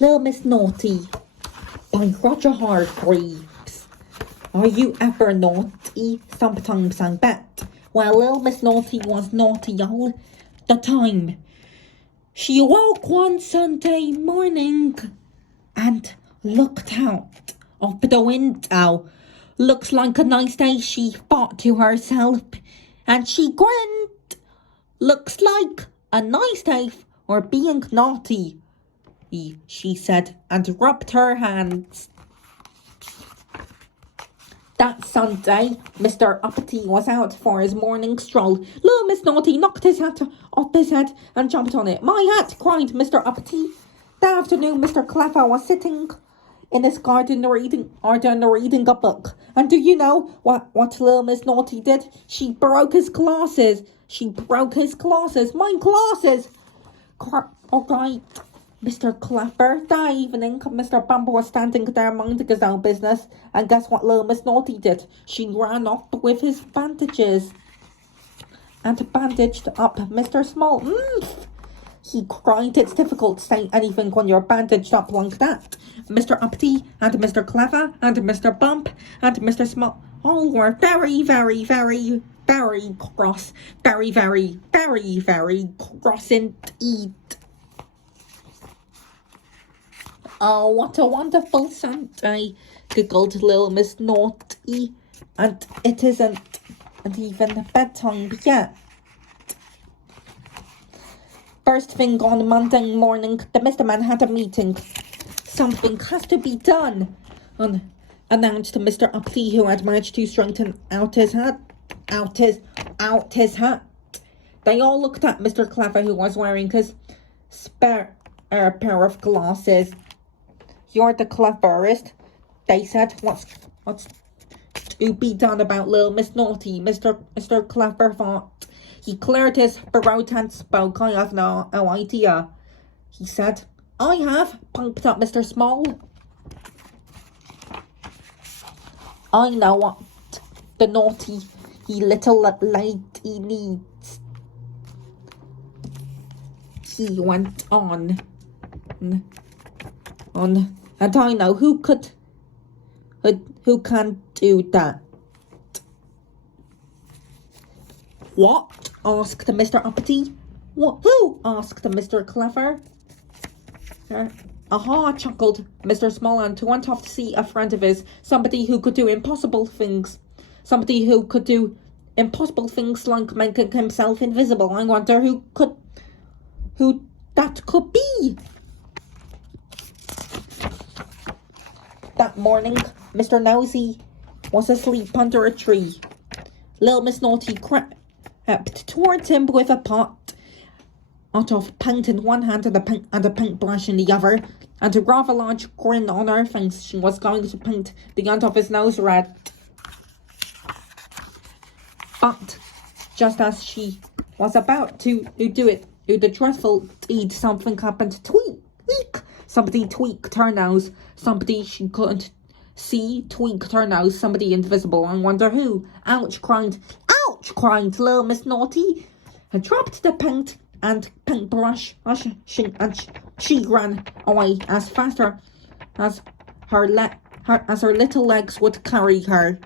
Little Miss Naughty by Roger Hargreaves. Are you ever naughty? Sometimes I bet. Well, Little Miss Naughty was naughty all the time. She awoke one Sunday morning and looked out of the window. Looks like a nice day, she thought to herself, and she grinned. Looks like a nice day for being naughty, she said, and rubbed her hands. That Sunday, Mr. Uppity was out for his morning stroll. Little Miss Naughty knocked his hat off his head and jumped on it. My hat, cried Mr. Uppity. That afternoon, Mr. Clever was sitting in his garden reading a book. And do you know what Little Miss Naughty did? She broke his glasses. My glasses! All right, Mr. Clever. That evening, Mr. Bumble was standing there minding his own business, and guess what Little Miss Naughty did? She ran off with his bandages and bandaged up Mr. Small. He cried. It's difficult to say anything when you're bandaged up like that. Mr. Uppity and Mr. Clever and Mr. Bump and Mr. Small all were very, very, very, very cross. Very, very, very, very cross indeed. Oh, what a wonderful Sunday, giggled Little Miss Naughty. And it isn't even bedtime yet. First thing on Monday morning, the Mr. Man had a meeting. Something has to be done, announced Mr. Uppity, who had managed to straighten out his hat. They all looked at Mr. Clever, who was wearing his spare pair of glasses. You're the cleverest, they said. What's to be done about Little Miss Naughty? Mr. Clever thought. He cleared his throat and spoke. I have no idea, he said. I have, piped up Mr. Small. I know what the naughty little lady needs, he went on. And I know who can do that. What? Asked Mr. Uppity. What? Who? Asked Mr. Clever. Aha, chuckled Mr. Small, and went off to see a friend of his, somebody who could do impossible things. Somebody who could do impossible things like making himself invisible. I wonder who that could be. That morning, Mr. Nosy was asleep under a tree. Little Miss Naughty crept towards him with a pot of paint in one hand and a paintbrush in the other, and a rather large grin on her face. She was going to paint the end of his nose red. But just as she was about to do the dreadful deed, something happened. Tweak! Somebody tweaked her nose. Somebody she couldn't see tweaked her nose. Somebody invisible. I wonder who. Ouch! Cried Little Miss Naughty, and dropped the paint and paintbrush. She ran away as faster as her little legs would carry her.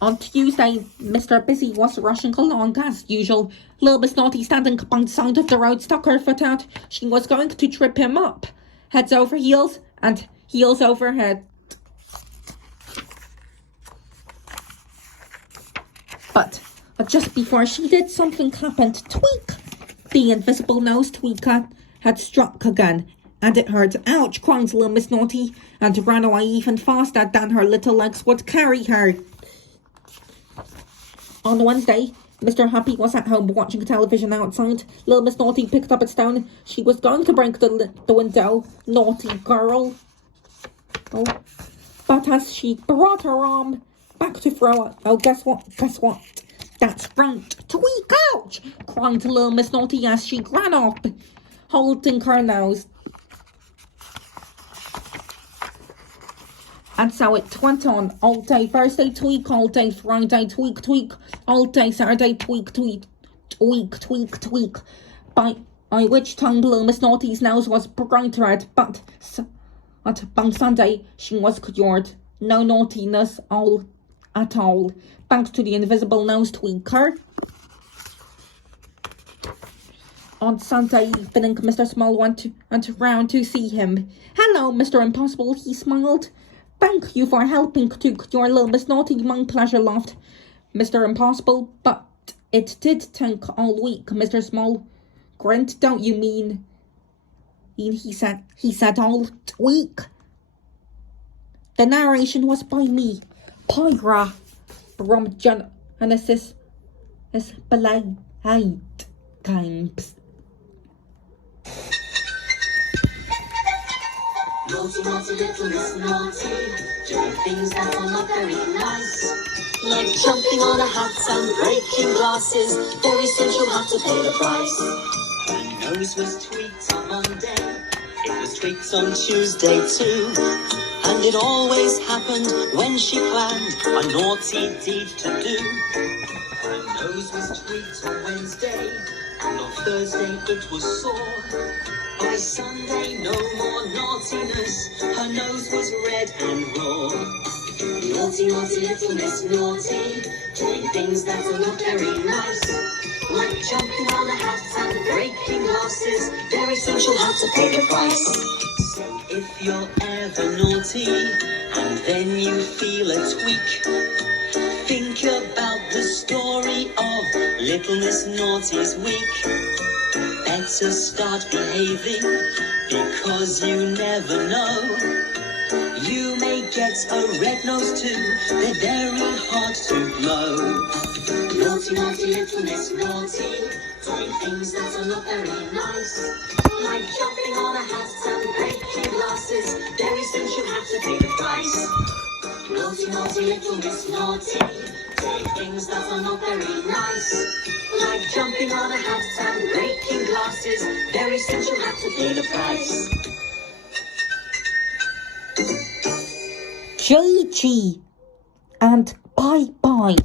On Tuesday, Mr. Busy was rushing along as usual. Little Miss Naughty, standing by the side of the road, stuck her foot out. She was going to trip him up, heads over heels and heels over head. But just before she did, something happened. Tweak! The invisible nose tweaker had struck again, and it hurt. Ouch! Cried Little Miss Naughty, and ran away even faster than her little legs would carry her. On Wednesday, Mr. Happy was at home watching television outside. Little Miss Naughty picked up a stone. She was going to break the window. Naughty girl. Oh. But as she brought her arm back to throw it, guess what? That's right. Tweak! Ouch! Cried Little Miss Naughty as she ran off, holding her nose. And so it went on all day Thursday, tweak, all day Friday, tweak, all day Saturday, tweak. By by which time little Miss Naughty's nose was bright red, but by Sunday she was cured. No naughtiness at all, thanks to the invisible nose tweaker. On Sunday evening, Mr. Small went round to see him. "Hello, Mr. Impossible," he smiled. "Thank you for helping to cure little Miss Naughty," my pleasure, laughed Mr. Impossible. "But it did take all week," Mr. Small grinned. "Don't you mean," he said all week. The narration was by me, Pyra, from Genesis Belay Games. Naughty, naughty, little Miss Naughty, doing things that are not very nice, like jumping on a hat and breaking glasses. Very soon she'll have to pay the price. Her nose was tweaked on Monday, it was tweaked on Tuesday too, and it always happened when she planned a naughty deed to do. Her nose was tweaked on Wednesday, and on Thursday it was sore. By Sunday, no more naughtiness, her nose was red and raw. Naughty, naughty, little Miss Naughty, doing things that are not very nice, like jumping on a hat and breaking glasses. Very soon she'll have to pay the price. So if you're ever naughty, and then you feel a tweak, think about the story of little Miss Naughty's week. Better start behaving, because you never know. You may get a red nose too, they're very hard to blow. Naughty, naughty, little Miss Naughty, doing things that are not very nice, like jumping on a hat and breaking glasses. Very soon she'll have to pay the price. Naughty, naughty, little Miss Naughty, doing things that are not very nice, like jumping on a hat and breaking glasses. Very soon she'll have to pay the price. GG and bye-bye.